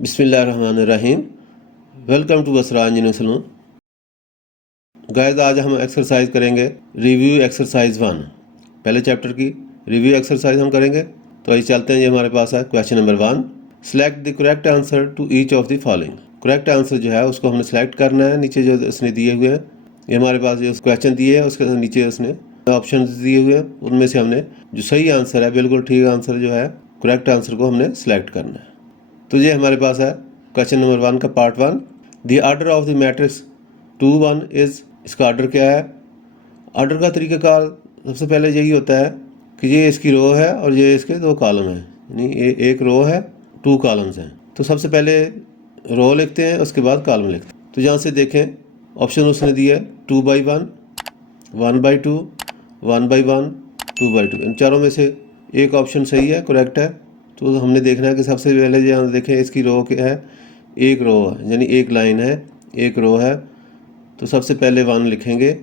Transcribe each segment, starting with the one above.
बिस्मिल्लाहिर्रहमानिर्रहीम। Welcome to Basra engineering saloon. Guys, आज हम एक्सरसाइज करेंगे रिव्यू एक्सरसाइज 1, पहले चैप्टर की रिव्यू एक्सरसाइज हम करेंगे। तो आइए चलते हैं। ये हमारे पास है question number 1। Select the correct answer to each of the following. Correct answer जो है उसको हमने सेलेक्ट करना है। नीचे जो उसने दिए हुए हैं, ये हमारे पास जो क्वेश्चन दिए हैं उसके नीचे उसने ऑप्शन दिए हुए हैं, उनमें से हमने जो सही आंसर है, बिल्कुल ठीक आंसर जो है, करेक्ट आंसर को हमने सेलेक्ट करना है। तो ये हमारे पास है क्वेश्चन नंबर 1 का part 1। The order of the matrix 2 1 is. इसका ऑर्डर क्या है? ऑर्डर का तरीक़ाकार सबसे पहले यही होता है कि ये इसकी रो है और ये इसके 2 कॉलम हैं, यानी एक रो है, 2 कॉलम्स हैं। तो सबसे पहले रो लिखते हैं, उसके बाद कॉलम लिखते हैं। तो यहाँ से देखें, ऑप्शन उसने दिया 2/1, 1/2, 1/1, 2/2। इन चारों में से एक ऑप्शन सही है, करेक्ट है। तो हमने देखना है कि सबसे पहले यहाँ देखें इसकी रो क्या है, एक रो है, यानी एक लाइन है, एक रो है। तो सबसे पहले 1 लिखेंगे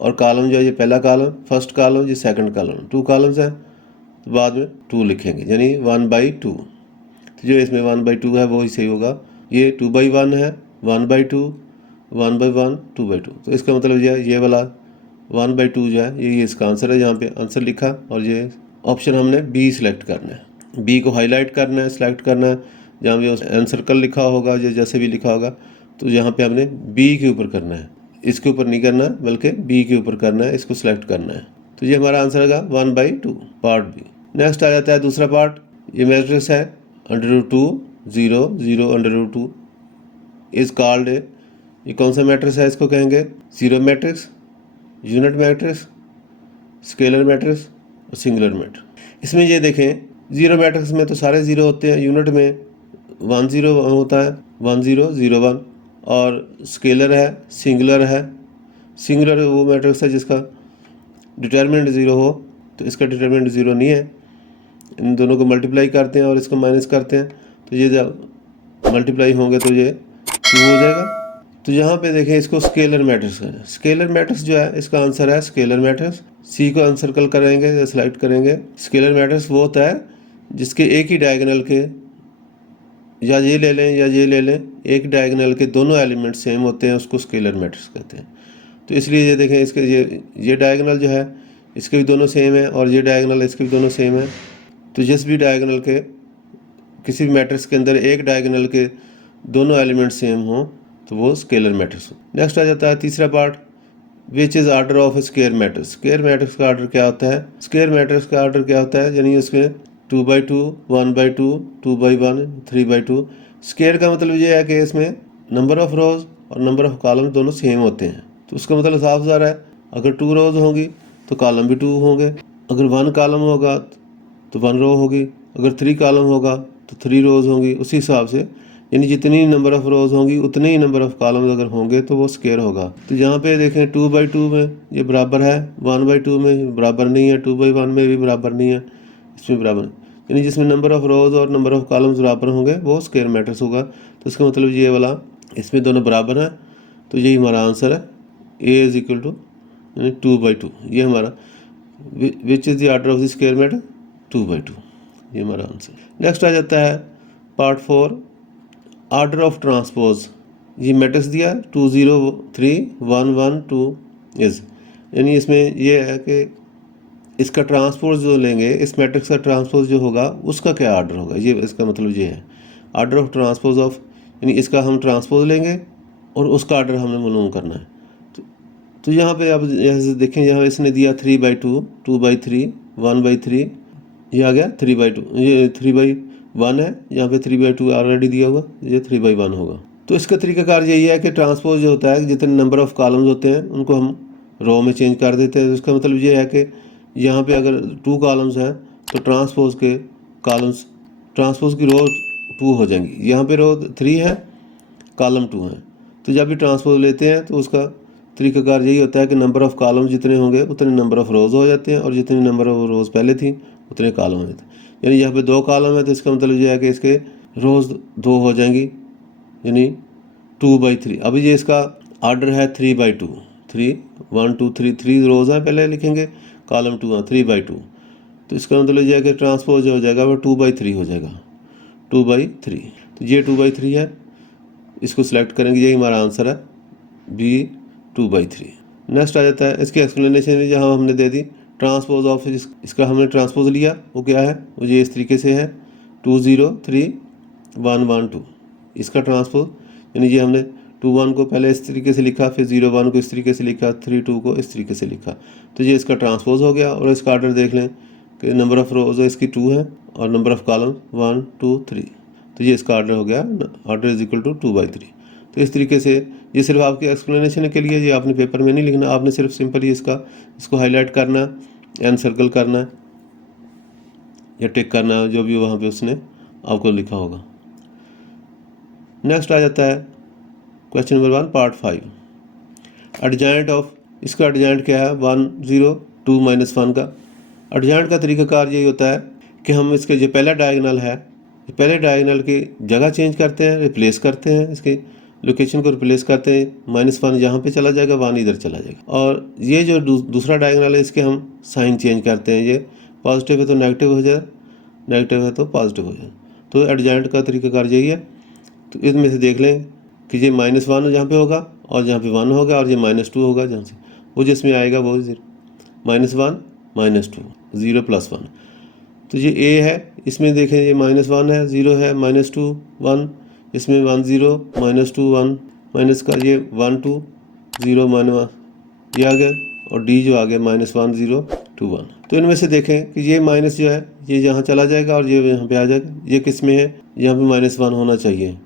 और कॉलम जो है, ये पहला कॉलम, फर्स्ट कॉलम, ये सेकंड कॉलम, 2 कॉलम्स हैं। तो बाद में 2 लिखेंगे, यानी 1/2। तो जो इसमें 1/2 है वही सही होगा। ये 2/1 है, 1/2, 1/1, 2/2। तो इसका मतलब ये वाला 1/2 जो है ये इसका आंसर है। यहाँ पे आंसर लिखा और ये ऑप्शन हमने बी सिलेक्ट करना है। बी को हाईलाइट करना है, सिलेक्ट करना है। जहाँ भी एन सर्कल लिखा होगा, जैसे भी लिखा होगा, तो यहाँ पे हमने बी के ऊपर करना है, इसके ऊपर नहीं करना बल्कि बी के ऊपर करना है, इसको सिलेक्ट करना है। तो ये हमारा आंसर होगा 1/2, पार्ट बी। नेक्स्ट आ जाता है दूसरा पार्ट। ये मैट्रिक्स है √2 0 0 √2 इज कॉल्ड। ये कौन सा मैट्रिक्स है? इसको कहेंगे zero matrix, unit matrix, scalar matrix और सिंगुलर मैट्रिक्स। इसमें ये देखें, जीरो मैट्रिक्स में तो सारे ज़ीरो होते हैं, यूनिट में 1 0 होता है, 1 0 0 1। और स्केलर है, सिंगुलर है। सिंगुलर वो मैट्रिक्स है जिसका डिटर्मिनेंट 0 हो, तो इसका डिटर्मिनेंट 0 नहीं है। इन दोनों को मल्टीप्लाई करते हैं और इसको माइनस करते हैं, तो ये जब मल्टीप्लाई होंगे तो ये 2 हो जाएगा। तो यहाँ पे देखें, इसको स्केलर मैट्रिक्स है। स्केलर मैट्रिक्स जो है इसका आंसर है स्केलर मैट्रिक्स। सी को अनसर्कल करेंगे या सिलेक्ट करेंगे। स्केलर मैट्रिक्स वो होता है जिसके एक ही डायगोनल के, या ये ले लें या ये ले लें, एक डायगोनल के दोनों एलिमेंट सेम होते हैं, उसको स्केलर मैट्रिक्स कहते हैं। तो इसलिए ये देखें, इसके ये डायगोनल जो है इसके भी दोनों सेम है और ये डायगोनल इसके भी दोनों सेम है। तो जिस भी डायगोनल के, किसी भी मैट्रिक्स के अंदर एक डायगोनल के दोनों एलिमेंट सेम हों तो वो स्केलर मैट्रिक्स हो। नेक्स्ट आ जाता है तीसरा part, which is order of square matrix. Square matrix का ऑर्डर क्या होता है? स्क्वायर मैट्रिक्स का ऑर्डर क्या होता है? यानी उसमें 2/2, 1/2, 2/1, 3/2। स्क्वायर का मतलब ये है कि इसमें नंबर ऑफ रोज और नंबर ऑफ कॉलम दोनों सेम होते हैं। तो उसका मतलब साफ ज़ाहिर है, अगर 2 रोज होंगी तो कॉलम भी 2 होंगे। अगर 1 कॉलम होगा तो 1 रो होगी। अगर 3 कॉलम होगा तो 3 रोज होंगी। उसी हिसाब से, यानी जितनी नंबर ऑफ रोज होंगी उतने ही नंबर ऑफ कॉलम्स अगर होंगे तो वो स्क्वायर होगा। तो यहाँ पे देखें 2/2 में ये बराबर है, 1/2 में बराबर नहीं है, 2/1 में भी बराबर नहीं है, इसमें बराबर है। यानी जिसमें नंबर ऑफ रोज और नंबर ऑफ कॉलम्स बराबर होंगे वो स्क्वायर मैट्रिक्स होगा। तो इसका मतलब ये वाला, इसमें दोनों बराबर है, तो यही हमारा आंसर है। ए इज इक्वल टू यानी 2/2। ये हमारा which is the order of the square matrix 2/2, ये हमारा आंसर। नेक्स्ट आ जाता है पार्ट 4, ऑर्डर ऑफ ट्रांसपोज। ये मैट्रिक्स दिया 2 0 3 1 1 2 इज, यानी इसमें यह है कि इसका ट्रांसपोज जो लेंगे, इस मैट्रिक्स का ट्रांसपोज जो होगा उसका क्या ऑर्डर होगा। ये इसका मतलब ये है ऑर्डर ऑफ ट्रांसपोज ऑफ, यानी इसका हम ट्रांसपोज लेंगे और उसका ऑर्डर हमने मालूम करना है। तो यहाँ पे आप जैसे देखें, यहाँ इसने दिया 3/2, 2/3, 1/3, ये आ गया 3/2। ये 3/1 है, यहाँ पे 3/2 ऑलरेडी दिया हुआ, ये 3/1 होगा। तो इसका तरीकाकार यही है कि ट्रांसपोज जो होता है, जितने नंबर ऑफ कॉलम्स होते हैं उनको हम रो में चेंज कर देते हैं। तो इसका मतलब ये है कि यहाँ पे अगर 2 कॉलम्स हैं तो ट्रांसपोज के कॉलम्स, ट्रांसपोज की रो 2 हो जाएंगी। यहाँ पे रो 3 है, कॉलम 2 है। तो जब भी ट्रांसपोज लेते हैं तो उसका तरीकाकार यही होता है कि नंबर ऑफ कॉलम जितने होंगे उतने नंबर ऑफ रोज़ हो जाते हैं और जितने नंबर ऑफ रोज़ पहले थी उतने कॉलम हो जाते हैं। यानी यहाँ पे 2 कॉलम है तो इसका मतलब ये है कि इसके रोज़ 2 हो जाएंगी, यानी 2/3। अभी ये इसका ऑर्डर है 3/2, 3 1 2 3, 3 रोज़ हैं, पहले लिखेंगे, कॉलम 2 है, 3/2। तो इसका मतलब ये है कि ट्रांसपोज हो जाएगा वो 2/3 हो जाएगा, 2/3। तो ये 2/3 है, इसको सिलेक्ट करेंगे, यही हमारा आंसर है बी 2/3। नेक्स्ट आ जाता है इसकी एक्सप्लेनेशन में, जहाँ हमने दे दी ट्रांसपोज ऑफ इसका हमने ट्रांसपोज लिया, वो क्या है, वो ये इस तरीके से है 2 0 3 1 1 2। इसका ट्रांसपोज यानी ये हमने 2 1 को पहले इस तरीके से लिखा, फिर 0 1 को इस तरीके से लिखा, 3 2 को इस तरीके से लिखा, तो ये इसका ट्रांसपोज हो गया। और इसका ऑर्डर देख लें कि नंबर ऑफ रोज इसकी 2 है और नंबर ऑफ कॉलम 1 2 3, तो ये इसका ऑर्डर हो गया, ऑर्डर इज इक्वल टू 2/3। तो इस तरीके से ये सिर्फ आपकी एक्सप्लेनेशन के लिए, ये आपने पेपर में नहीं लिखना, आपने सिर्फ सिंपली इसको हाईलाइट करना, एन सर्कल करना या टिक करना, जो भी वहाँ पे उसने आपको लिखा होगा। नेक्स्ट आ जाता है question number 1 part 5, adjoint of. इसका एडजॉइंट क्या है, 1 0 2 -1 का। एडजॉइंट का तरीकाकार यही होता है कि हम इसके जो पहला डायगोनल है, पहले डायगोनल की जगह चेंज करते हैं, रिप्लेस करते हैं, इसकी लोकेशन को रिप्लेस करते हैं, -1 यहाँ पे चला जाएगा, 1 इधर चला जाएगा। और ये जो दूसरा डायगोनल है, इसके हम साइन चेंज करते हैं, ये पॉजिटिव है तो नेगेटिव हो जाए, नेगेटिव है तो पॉजिटिव हो जाए। तो एडजॉइंट का तरीकाकार यही है। तो इसमें से देख लें कि ये -1 जहाँ पे होगा और जहाँ पे 1 होगा, और ये -2 होगा, जहाँ से वो जिसमें आएगा वो -1 -2 0 +1। तो ये ए है, इसमें देखें ये -1 है, 0 है, -2 1, इसमें 1 0 -2 1 माइनस का ये 1 2 0 -1 ये आ गया, और डी जो आ गया -1 0 2 1। तो इनमें से देखें कि ये माइनस जो है ये यहाँ चला जाएगा और ये यहाँ पे आ जाएगा। ये किस में है, यहाँ पे -1 होना चाहिए।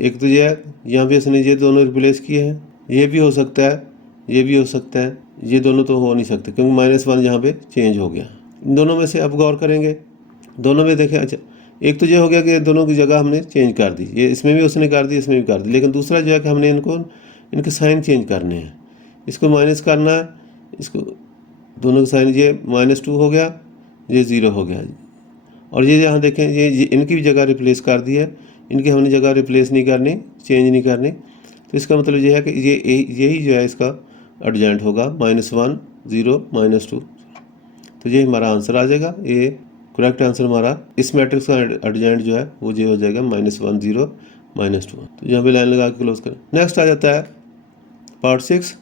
एक तो ये है, यहाँ पे इसने ये दोनों रिप्लेस किए हैं, ये भी हो सकता है, ये भी हो सकता है, ये दोनों तो हो नहीं सकते क्योंकि -1 यहाँ पे चेंज हो गया। इन दोनों में से अब गौर करेंगे, दोनों में देखें। अच्छा, एक तो ये हो गया कि दोनों की जगह हमने चेंज कर दी, ये इसमें भी उसने कर दी, इसमें भी कर दी। लेकिन दूसरा जो है कि हमने इनके साइन चेंज करने हैं, इसको माइनस करना है, इसको दोनों के साइन, ये -2 हो गया, ये 0 हो गया। और ये यहाँ देखें ये इनकी भी जगह रिप्लेस कर दी है, इनकी हमने जगह रिप्लेस नहीं करनी, चेंज नहीं करनी। तो इसका मतलब ये है कि यही जो है इसका एडजॉइंट होगा, -1 0 -2। तो ये हमारा आंसर आ जाएगा, ये करेक्ट आंसर हमारा इस मैट्रिक्स का एडजॉइंट जो है वो ये हो जाएगा -1 0 -2। तो यहाँ पे लाइन लगा के क्लोज करें। नेक्स्ट आ जाता है part 6,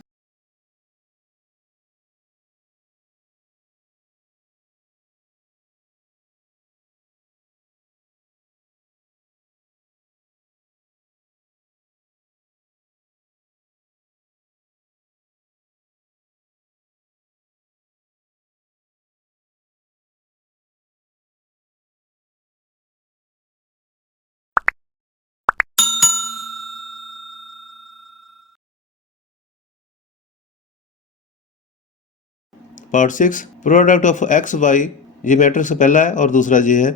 part 6 product of X Y. ये मैट्रिक्स पहला है और दूसरा ये है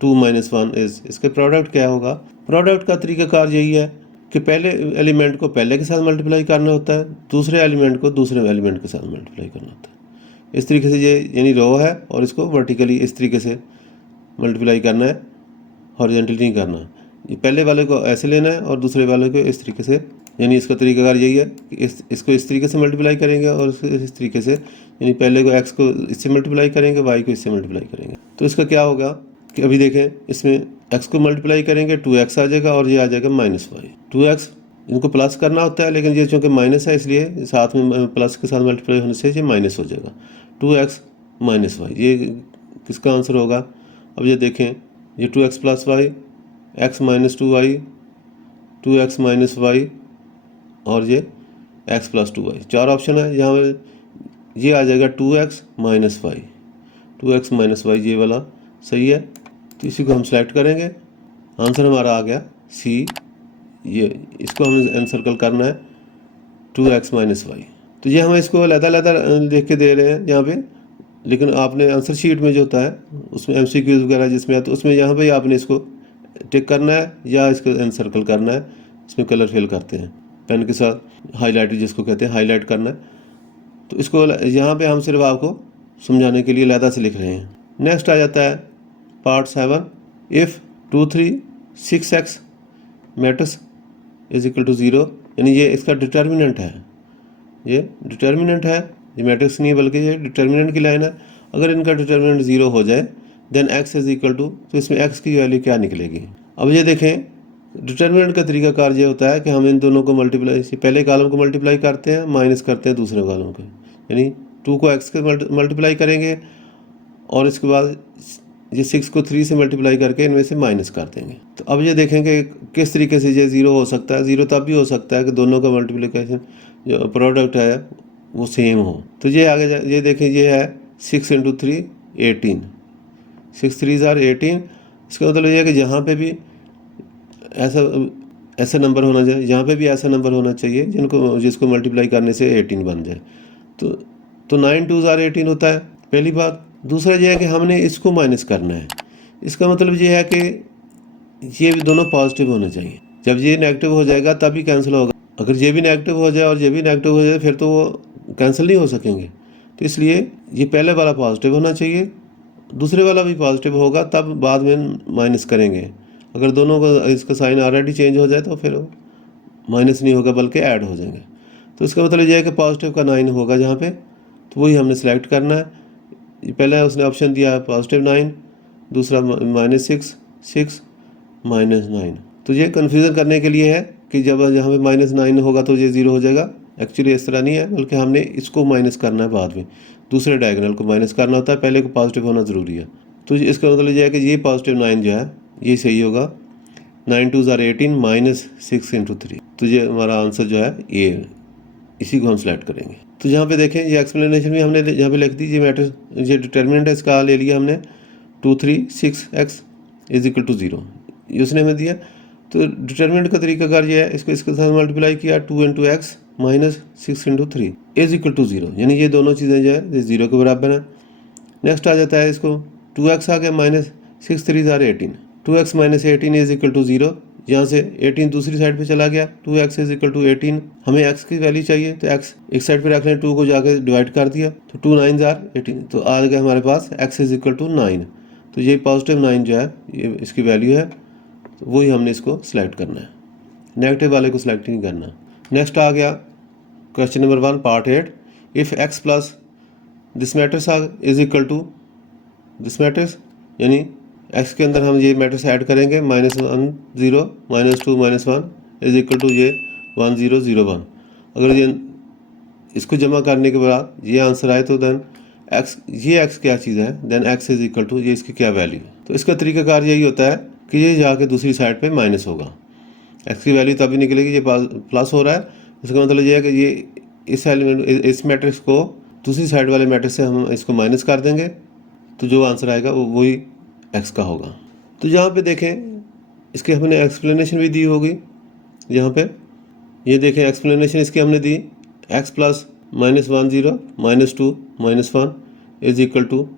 2 -1 इज। इसके प्रोडक्ट क्या होगा, प्रोडक्ट का तरीकाकार यही है कि पहले एलिमेंट को पहले के साथ मल्टीप्लाई करना होता है, दूसरे एलिमेंट को दूसरे एलिमेंट के साथ मल्टीप्लाई करना होता है। इस तरीके से ये यानी रो है और इसको वर्टिकली इस तरीके से मल्टीप्लाई करना है, हॉरिजॉन्टली नहीं करना। ये पहले वाले को ऐसे लेना है और दूसरे वाले को इस तरीके से, यानी इसका तरीकाकार यही है कि इसको इस तरीके से मल्टीप्लाई करेंगे और इस तरीके से, यानी पहले को x को इससे मल्टीप्लाई करेंगे, y को इससे मल्टीप्लाई करेंगे। तो इसका क्या होगा कि अभी देखें, इसमें x को मल्टीप्लाई करेंगे 2x आ जाएगा और ये आ जाएगा -y। 2x इनको प्लस करना होता है, लेकिन ये चूँकि माइनस है इसलिए साथ में प्लस के साथ मल्टीप्लाई होने से ये माइनस हो जाएगा, 2x -y। ये किसका आंसर होगा, अब ये देखें, ये 2x + y, x - 2y, 2x - y और ये x + 2y, 4 ऑप्शन है। यहाँ ये आ जाएगा 2x - y, 2x - y ये वाला सही है। तो इसी को हम सेलेक्ट करेंगे, आंसर हमारा आ गया सी। ये इसको हमें एनसर्कल करना है 2x - y। तो ये हम इसको अलग-अलग लिख के दे रहे हैं यहाँ पे, लेकिन आपने आंसर शीट में जो होता है उसमें MCQs वगैरह जिसमें है, तो उसमें यहाँ पे आपने इसको टिक करना है या इसको एनसर्कल करना है। इसमें कलर फिल करते हैं पेन के साथ, हाईलाइट जिसको कहते हैं, हाईलाइट करना है। तो इसको यहाँ पे हम सिर्फ आपको समझाने के लिए अलग से लिख रहे हैं। नेक्स्ट आ जाता है part 7, if 2 3 6x matrix is equal to 0, यानी ये इसका डिटर्मिनेंट है, ये डिटर्मिनेंट है, ये मैट्रिक्स नहीं है बल्कि ये डिटर्मिनेंट की लाइन है। अगर इनका डिटर्मिनेंट 0 हो जाए then x is equal to, तो इसमें x की वैल्यू क्या निकलेगी। अब ये देखें डिटर्मिनेंट का तरीकाकार ये होता है कि हम इन दोनों को मल्टीप्लाई, पहले कॉलम को मल्टीप्लाई करते हैं, माइनस करते हैं दूसरे कॉलम को, यानी 2 को x के मल्टीप्लाई करेंगे और इसके बाद ये 6 को 3 से मल्टीप्लाई करके इनमें से माइनस कर देंगे। तो अब ये देखेंगे किस तरीके से ये 0 हो सकता है। 0 तब भी हो सकता है कि दोनों का मल्टीप्लिकेशन जो प्रोडक्ट है वो सेम हो। तो ये आगे ये देखें, ये है 6 × 3 18, 6 3s are 18। इसका मतलब ये है कि जहाँ पे भी ऐसा नंबर होना चाहिए, यहाँ पे भी ऐसा नंबर होना चाहिए जिसको मल्टीप्लाई करने से 18 बन जाए। तो 9 2s are 18 होता है, पहली बात। दूसरा ये है कि हमने इसको माइनस करना है। इसका मतलब ये है कि ये दोनों पॉजिटिव होने चाहिए। जब ये नेगेटिव हो जाएगा तभी कैंसिल होगा। अगर ये भी नेगेटिव हो जाए और ये भी नेगेटिव हो जाए फिर तो वो कैंसिल नहीं हो सकेंगे। तो इसलिए ये पहले वाला पॉजिटिव होना चाहिए, दूसरे वाला भी पॉजिटिव होगा, तब बाद में माइनस करेंगे। अगर दोनों का इसका साइन ऑलरेडी चेंज हो जाए तो फिर माइनस नहीं होगा बल्कि ऐड हो जाएंगे। तो इसका मतलब यह है कि पॉजिटिव का 9 होगा जहाँ पे, तो वही हमने सेलेक्ट करना है। पहले उसने ऑप्शन दिया है +9, दूसरा -6 6 -9। तो ये कन्फ्यूज़न करने के लिए है कि जब यहाँ पे -9 होगा तो ये 0 हो जाएगा। एक्चुअली इस तरह नहीं है, बल्कि हमने इसको माइनस करना है बाद में, दूसरे डायगोनल को माइनस करना होता है, पहले को पॉजिटिव होना ज़रूरी है। तो इसका मतलब यह है कि ये +9 जो है ये सही होगा। 9 2s are 18 -6 × 3। तो ये हमारा आंसर जो है ये, इसी को हम सेलेक्ट करेंगे। तो यहाँ पे देखें, ये एक्सप्लेनेशन भी हमने यहाँ पे लिख दी। ये मैट्रिक्स, ये डिटर्मिनेंट है, इसका ले लिया हमने 2 3 6 x = 0, ये उसने हमें दिया। तो डिटर्मिनेंट का तरीकाकार ये है, इसको इसके साथ मल्टीप्लाई किया 2 × x -6 × 3 = 0, यानी ये दोनों चीज़ें जो है ये 0 के बराबर है। नेक्स्ट आ जाता है इसको 2x आ गया -6 3s are 18, 2x - 18 = 0। यहाँ से 18 दूसरी साइड पे चला गया, 2x = 18। हमें x की वैल्यू चाहिए तो x एक साइड पे रख लें, 2 को जाके डिवाइड कर दिया तो 2 9s are 18। तो आ गया हमारे पास x = 9। तो ये +9 जो है ये इसकी वैल्यू है, तो वही हमने इसको सिलेक्ट करना है, नेगेटिव वाले को सिलेक्ट नहीं करना। नेक्स्ट आ गया question number 1 part 8। If x plus this matrix = this matrix, यानी x के अंदर हम ये मैट्रिक्स ऐड करेंगे -1 0 -2 -1 = ये 1 0 0 1। अगर ये इसको जमा करने के बाद ये आंसर आए तो देन x, ये x क्या चीज़ है, देन x = ये इसकी क्या वैल्यू है। तो इसका तरीकाकार यही होता है कि ये जाके दूसरी साइड पे माइनस होगा, x की वैल्यू तभी निकलेगी ये प्लस हो रहा है। इसका मतलब ये है कि ये इस एलिमेंट, इस मैट्रिक्स को दूसरी साइड वाले मैट्रिक्स से हम इसको माइनस कर देंगे, तो जो आंसर आएगा वो वही x का होगा। तो यहाँ पे देखें, इसके हमने एक्सप्लेनेशन भी दी होगी। यहाँ पे ये देखें एक्सप्लेनेशन इसकी हमने दी, x प्लस -1 0 -2 -1 =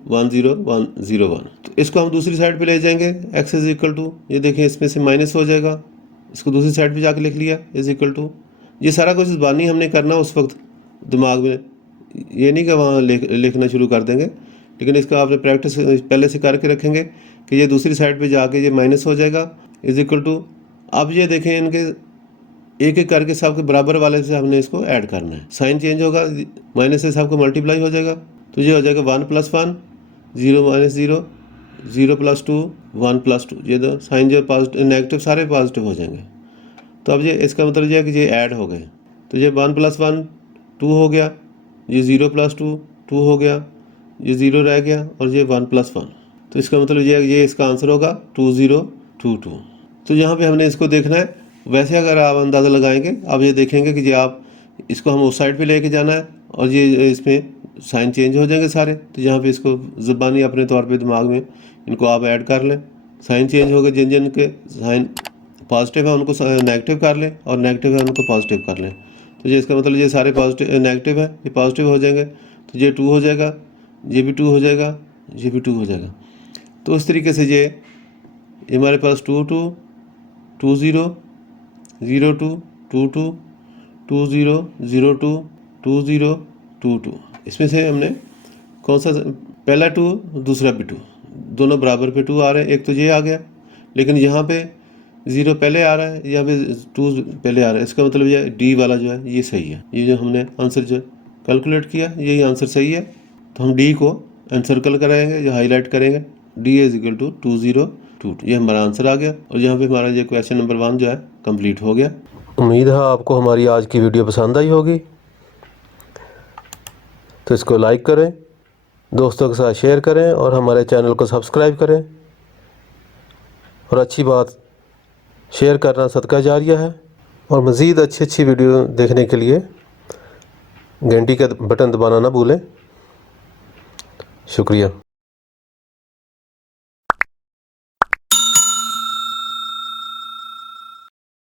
1 0 1 0 1। तो इसको हम दूसरी साइड पे ले जाएंगे, x = ये देखें इसमें से माइनस हो जाएगा, इसको दूसरी साइड पे जाके लिख लिया = ये सारा कुछ ज़बानी हमने करना उस वक्त दिमाग में, ये नहीं कि वहाँ लिखना शुरू कर देंगे, लेकिन इसका आपने प्रैक्टिस पहले से करके रखेंगे कि ये दूसरी साइड पे जाके ये माइनस हो जाएगा = अब ये देखें इनके एक एक करके सबके बराबर वाले से हमने इसको ऐड करना है। साइन चेंज होगा, माइनस से सबको मल्टीप्लाई हो जाएगा, तो ये हो जाएगा 1 + 1 0 - 0 0 + 2 1 + 2। ये तो साइन जो पॉजिटिव नेगेटिव सारे पॉजिटिव हो जाएंगे। तो अब ये इसका मतलब ये है कि ये ऐड हो गए, तो ये 1 + 1 2 हो गया, ये 0 + 2 2 हो गया, ये 0 रह गया और ये 1 + 1। तो इसका मतलब ये इसका आंसर होगा 2 0 2 2। तो यहाँ पे हमने इसको देखना है। वैसे अगर आप अंदाज़ा लगाएंगे, आप ये देखेंगे कि ये आप इसको हम उस साइड पे लेके जाना है और ये इसमें साइन चेंज हो जाएंगे सारे। तो यहाँ पे इसको ज़बानी अपने तौर पे दिमाग में इनको आप ऐड कर लें। साइन चेंज हो गए, जिन जिन के साइन पॉजिटिव है उनको नेगेटिव कर लें और नेगेटिव है उनको पॉजिटिव कर लें। तो ये इसका मतलब ये सारे पॉजिटिव नेगेटिव है, ये पॉजिटिव हो जाएंगे, तो ये 2 हो जाएगा, ये भी 2 हो जाएगा, ये भी 2 हो जाएगा। तो उस तरीके से ये हमारे पास 2 2 2 0 0 2 2 2 2 0 0 2 2 0 2 2। इसमें से हमने कौन सा, पहला 2 दूसरा भी 2, दोनों बराबर पे 2 आ रहे हैं। एक तो ये आ गया, लेकिन यहाँ पे 0 पहले आ रहा है, यहाँ पे 2 पहले आ रहा है। इसका मतलब ये डी वाला जो है ये सही है। ये जो हमने आंसर जो कैलकुलेट किया यही आंसर सही है। तो हम डी को एनसर्कल कराएंगे या हाईलाइट करेंगे, D = 2 0 2। ये हमारा आंसर आ गया और यहाँ पे हमारा ये क्वेश्चन नंबर 1 जो है कंप्लीट हो गया। उम्मीद है आपको हमारी आज की वीडियो पसंद आई होगी, तो इसको लाइक करें, दोस्तों के साथ शेयर करें और हमारे चैनल को सब्सक्राइब करें। और अच्छी बात, शेयर करना सदका जारिया है। और मज़ीद अच्छी वीडियो देखने के लिए घंटी का बटन दबाना ना भूलें। शुक्रिया।